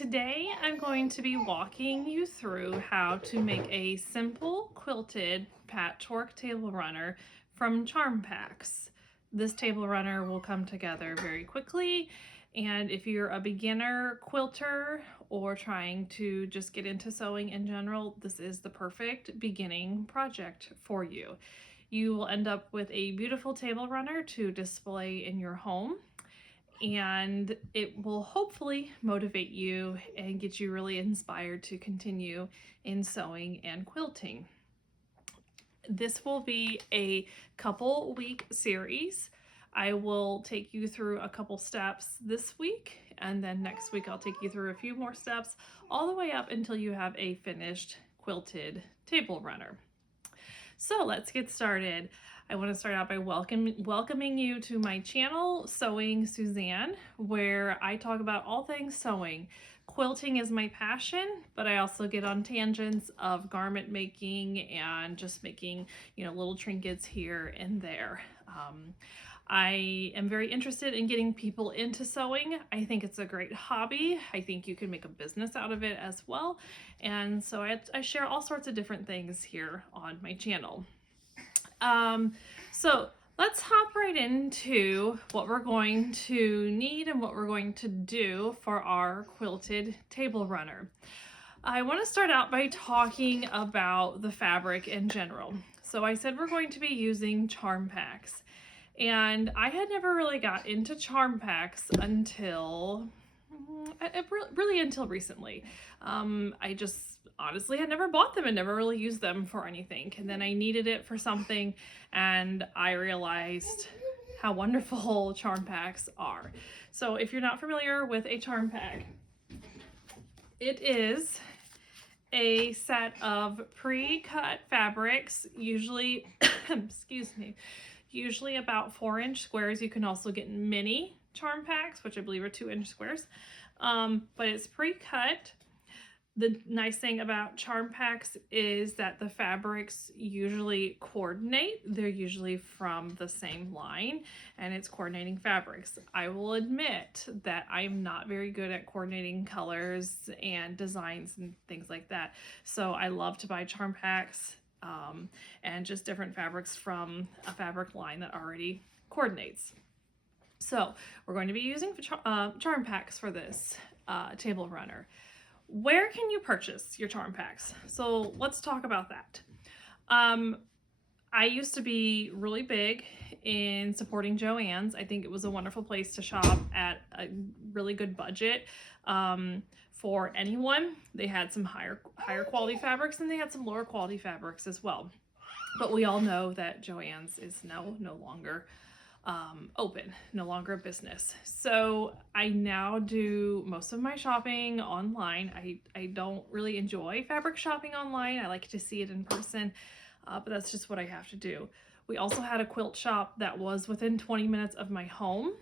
Today I'm going to be walking you through how to make a simple quilted patchwork table runner from charm packs. This table runner will come together very quickly, and if you're a beginner quilter or trying to just get into sewing in general, this is the perfect beginning project for you. You will end up with a beautiful table runner to display in your home, and it will hopefully motivate you and get you really inspired to continue in sewing and quilting. This will be a couple week series. I will take you through a couple steps this week, and then next week I'll take you through a few more steps all the way up until you have a finished quilted table runner. So let's get started. I want to start out by welcoming you to my channel, Sewing Suzanne, where I talk about all things sewing. Quilting is my passion, but I also get on tangents of garment making and just making, little trinkets here and there. I am very interested in getting people into sewing. I think it's a great hobby. I think you can make a business out of it as well. And so I share all sorts of different things here on my channel. So let's hop right into what we're going to need and what we're going to do for our quilted table runner. I want to start out by talking about the fabric in general. So I said we're going to be using charm packs. And I had never really got into charm packs until, really until recently. I just honestly had never bought them and never really used them for anything. And then I needed it for something, and I realized how wonderful charm packs are. So if you're not familiar with a charm pack, it is a set of pre-cut fabrics, usually, excuse me, usually about 4-inch squares. You can also get mini charm packs, which I believe are 2-inch squares, but it's pre-cut. The nice thing about charm packs is that the fabrics usually coordinate. They're usually from the same line, and it's coordinating fabrics. I will admit that I'm not very good at coordinating colors and designs and things like that. So I love to buy charm packs and just different fabrics from a fabric line that already coordinates. So we're going to be using charm packs for this table runner. Where can you purchase your charm packs? So let's talk about that. I used to be really big in supporting Joann's. I think it was a wonderful place to shop at a really good budget for anyone. They had some higher quality fabrics, and they had some lower quality fabrics as well. But we all know that Joann's is no longer open, no longer a business. So I now do most of my shopping online. I don't really enjoy fabric shopping online. I like to see it in person, but that's just what I have to do. We also had a quilt shop that was within 20 minutes of my home,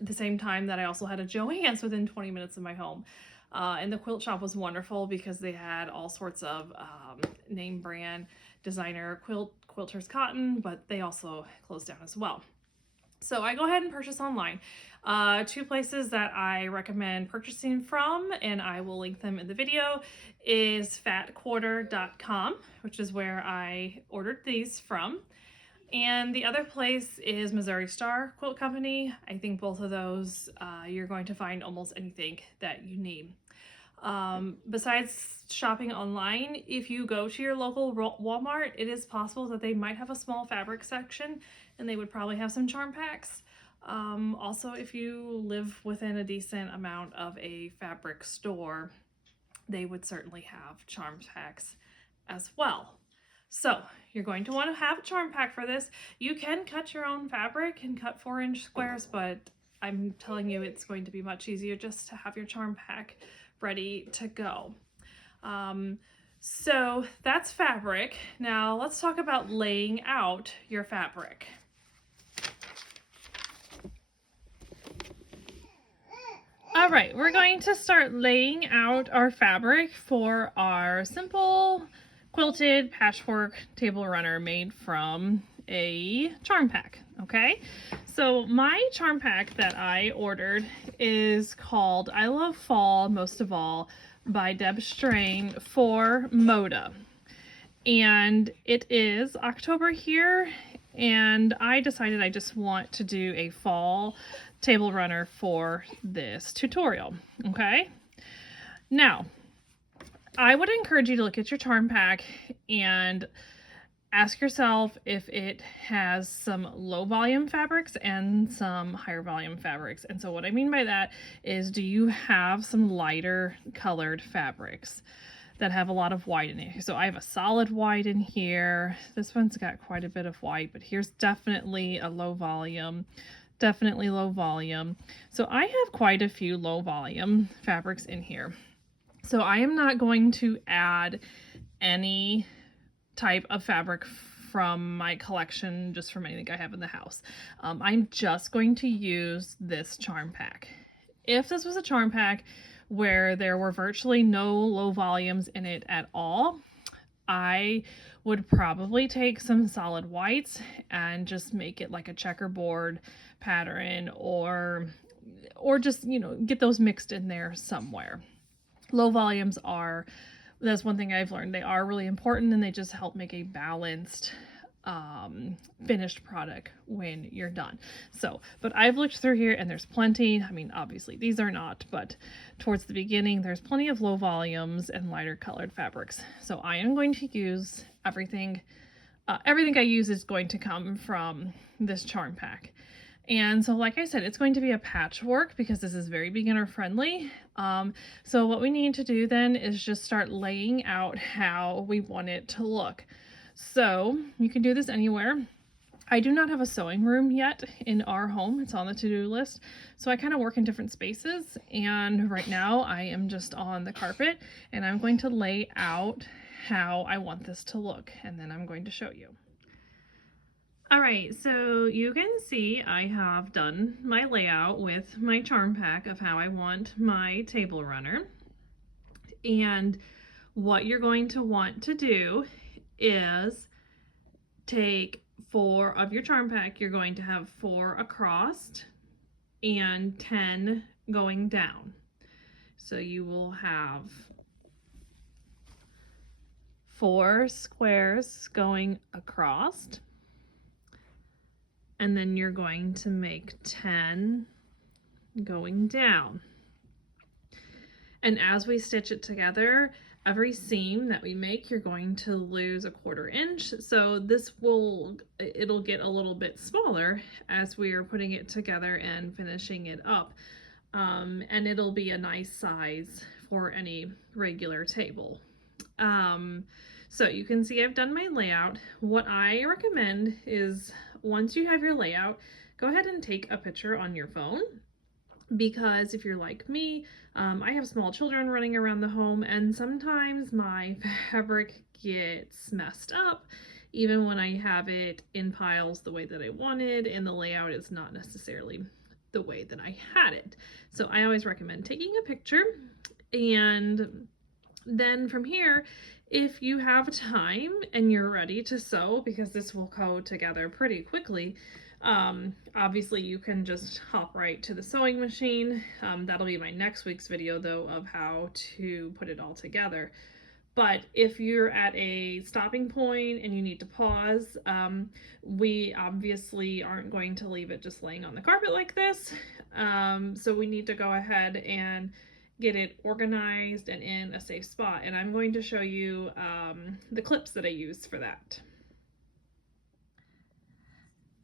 at the same time that I also had a Joann's within 20 minutes of my home. And the quilt shop was wonderful because they had all sorts of name brand designer quilters cotton, but they also closed down as well. So I go ahead and purchase online. 2 places that I recommend purchasing from, and I will link them in the video, is fatquarter.com, which is where I ordered these from. And the other place is Missouri Star Quilt Company. I think both of those, you're going to find almost anything that you need. Besides shopping online, if you go to your local Walmart, it is possible that they might have a small fabric section, and they would probably have some charm packs. Also, if you live within a decent amount of a fabric store, they would certainly have charm packs as well. So you're going to want to have a charm pack for this. You can cut your own fabric and cut 4-inch squares, but I'm telling you, it's going to be much easier just to have your charm pack ready to go. So that's fabric. Now let's talk about laying out your fabric. All right, we're going to start laying out our fabric for our simple quilted patchwork table runner made from a charm pack. Okay, So my charm pack that I ordered is called I Love Fall Most of All by Deb Strain for Moda. And it is October here, and I decided I just want to do a fall table runner for this tutorial. Okay, now I would encourage you to look at your charm pack and ask yourself if it has some low volume fabrics and some higher volume fabrics. And so what I mean by that is, do you have some lighter colored fabrics that have a lot of white in it? So I have a solid white in here. This one's got quite a bit of white, but here's definitely a low volume. Definitely low volume. So I have quite a few low volume fabrics in here. So I am not going to add any type of fabric from my collection, just from anything I have in the house. I'm just going to use this charm pack. If this was a charm pack where there were virtually no low volumes in it at all, I would probably take some solid whites and just make it like a checkerboard pattern, or just, you know, get those mixed in there somewhere. Low volumes are, that's one thing I've learned, they are really important, and they just help make a balanced finished product when you're done. So, but I've looked through here and there's plenty. I mean, obviously these are not, but towards the beginning there's plenty of low volumes and lighter colored fabrics. So I am going to use everything. Everything I use is going to come from this charm pack. And so, like I said, it's going to be a patchwork because this is very beginner friendly. So what we need to do then is just start laying out how we want it to look. So you can do this anywhere. I do not have a sewing room yet in our home. It's on the to-do list. So I kind of work in different spaces. And right now I am just on the carpet, and I'm going to lay out how I want this to look. And then I'm going to show you. All right, so you can see I have done my layout with my charm pack of how I want my table runner. And what you're going to want to do is take 4 of your charm pack. You're going to have 4 across and 10 going down. So you will have 4 squares going across, and then you're going to make 10 going down. And as we stitch it together, every seam that we make, you're going to lose a 1/4 inch. So this it'll get a little bit smaller as we are putting it together and finishing it up. And it'll be a nice size for any regular table. So you can see I've done my layout. What I recommend is, once you have your layout, go ahead and take a picture on your phone, because if you're like me, I have small children running around the home, and sometimes my fabric gets messed up even when I have it in piles the way that I wanted, and the layout is not necessarily the way that I had it. So I always recommend taking a picture, and then from here, if you have time and you're ready to sew, because this will go together pretty quickly, obviously you can just hop right to the sewing machine. That'll be my next week's video though, of how to put it all together. But if you're at a stopping point and you need to pause, we obviously aren't going to leave it just laying on the carpet like this. So we need to go ahead and get it organized and in a safe spot. And I'm going to show you the clips that I use for that.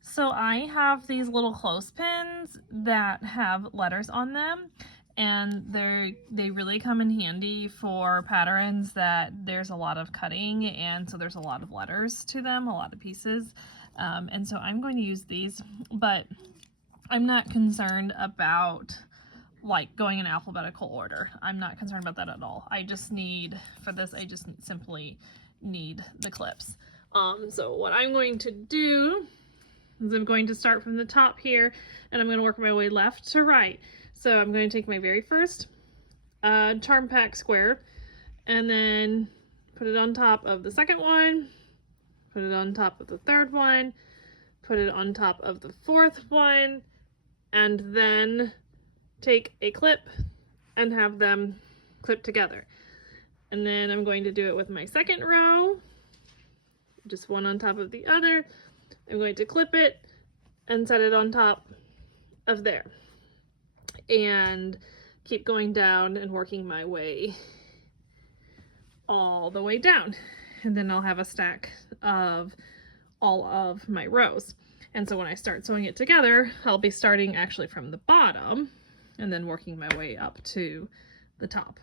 So I have these little clothespins that have letters on them, and they really come in handy for patterns that there's a lot of cutting, and so there's a lot of letters to them, a lot of pieces. And so I'm going to use these, but I'm not concerned about like going in alphabetical order. I'm not concerned about that at all. I just need, for this, I just simply need the clips. So what I'm going to do is I'm going to start from the top here, and I'm going to work my way left to right. So I'm going to take my very first charm pack square, and then put it on top of the second one, put it on top of the third one, put it on top of the fourth one, and then take a clip and have them clip together. And then I'm going to do it with my second row, just one on top of the other. I'm going to clip it and set it on top of there, and keep going down and working my way all the way down. And then I'll have a stack of all of my rows. And so when I start sewing it together, I'll be starting actually from the bottom and then working my way up to the top.